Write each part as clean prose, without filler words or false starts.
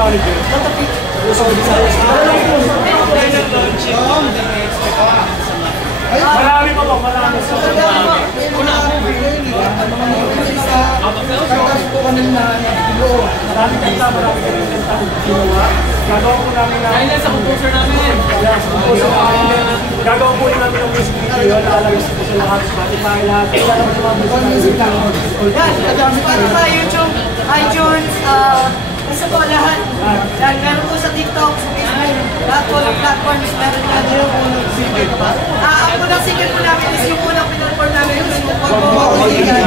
manager. Marami pa po, marami. Marami kanta, marami kanta ginawa. Gagawa po namin na... Kailan sa composer namin? Gagawa po namin ng music video na alam sa lahat, Spotify, lahat. Yan, Spotify, YouTube, iTunes, isa po lahat. Yan, meron po sa TikTok, sa Facebook, lahat po ng platforms meron na. Ang unang single po namin is yung unang pinareport namin yung Pagpapakutigan.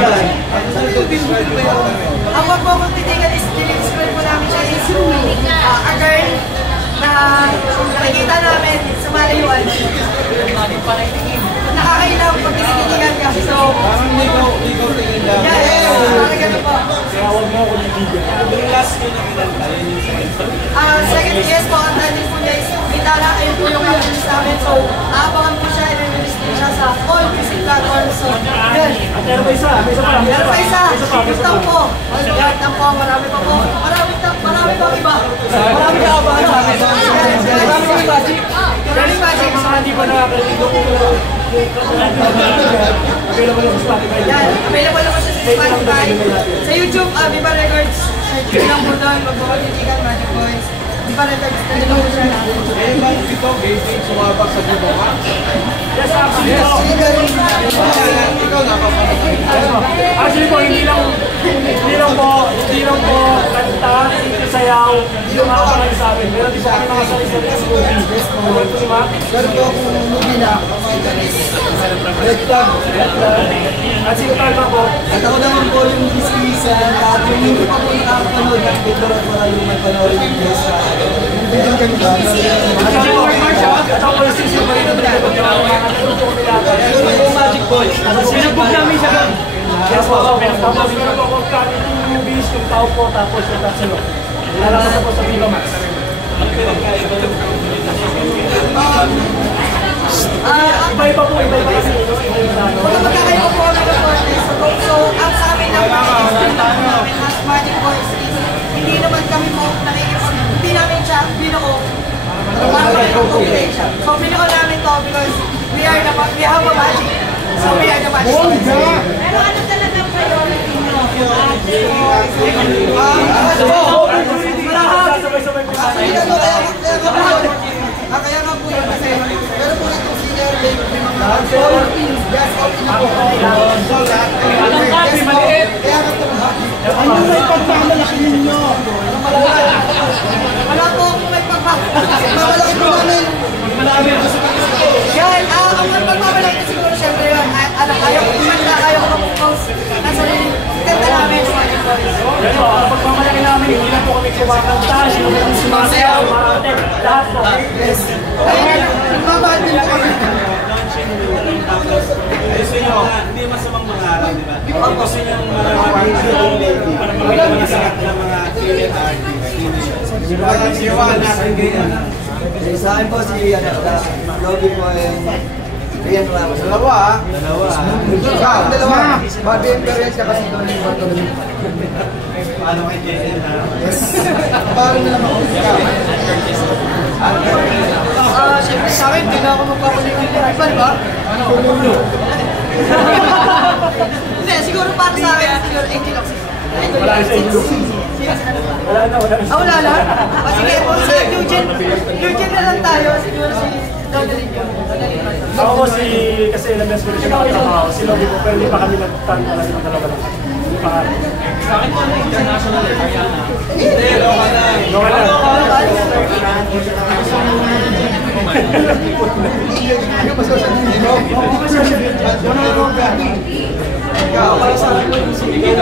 Ang Pagpapakutigan is din-explain po namin siya is a girl na nakikita namin sa malayuan. Nakakailang pag tinitigan ka. So, parang ligaw tingin lang. yes, parang ganun po. Kaya huwag mo ako nabigyan. Yung last ko na kinanta, yun yung Second yes po, ang trending po niya is Vitala, ayun po yung release namin. So, aabangan po siya, i-release po siya sa all music platforms. So, yun. Meron pa isa, may isa pa. Meron pa isa, Tang po. Yan, Tang po, marami pa po. Marami pang iba. Marami ka abangan sa akin. Marami pang magic. Marami magic. Mga hindi pa nakakarinig ko available sa Spotify. Yan, available naman siya sa Spotify. Sa YouTube, Viva Records. Search ko lang po doon, Pagpapakutigan, Magic Boys. Viva Records, nandito po siya. eh, ba ito, game sumabak sa bubo ka? Yes, actually po. Ikaw napapanood. Actually po, hindi lang po kanta, sayaw, hindi lang mga sa amin. Meron din po kami mga sarili sa movie. Meron po si Mac. Meron po akong movie na Red Flag. At si Utalma po. At ako naman po yung dismisan at yung hindi pa po nakapanood ng video at wala yung magpanoorin yung Diyos sa yung ganda. At ako po yung sisyo pa rin ang Magic Boy. Sinabog namin siya doon. Yes po, tapos meron po akong copy ng movies, yung tao po, tapos yung Tatsilo. Lalala po sa Viva Max. Iba-iba po, iba-iba kasi. Kung magkakaiba po kami ng artist, so ang sa amin lang namin as Magic Boys is hindi naman kami po nakikipag, hindi namin siya binuo. So binuo namin to because we have a magic. So we are the magic boys. Pero ano talaga priority nyo? Kaya nga po yun kasi pero po itong senior may mga gas coffee na po. Anong copy, maliit? Kaya nga po Ano may pagmamalaki ninyo? wala po kung may pagmamalaki. Mamalaki po namin. Yan, ang pagmamalaki na siguro syempre yun. Ayaw ko kumanda, ayaw ko mag-post. Nasa kanta namin sa mga boys. Yan po, ang pagmamalaki namin, hindi lang po kami kumakanta, hindi lang po sumasayaw, mga ate, lahat po. Yes. Kaya nagmamahal din po kami. Gusto nyo, hindi masamang mangarap, di ba? Gusto nyo marami para magiging mga sakat ng mga female artists. Siyawan natin ganyan. Sa akin po si Lobby po Rian Ramos. Dalawa. Dalawa. Barbie and Perez kasi doon yung Bartolome. Paano kay Jason, ha? Yes. Paano na naman ako ikaw? Siyempre sa akin, hindi na ako magpapalit ng iba, di ba? Hindi, siguro para sa akin, siguro Angel Oxys. Wala sa inyo. Wala na. Wala lang? Sige, kung sa Eugene na lang tayo, siguro si Donnelly yun. Ako po kasi ilang beses ko rin siya nakakatawa. Si Lobby po, pero hindi pa kami nagtan talaga ng dalawa lang. Hindi pa kami. Sa akin po, international eh. Hindi, local na. Local na. Sige,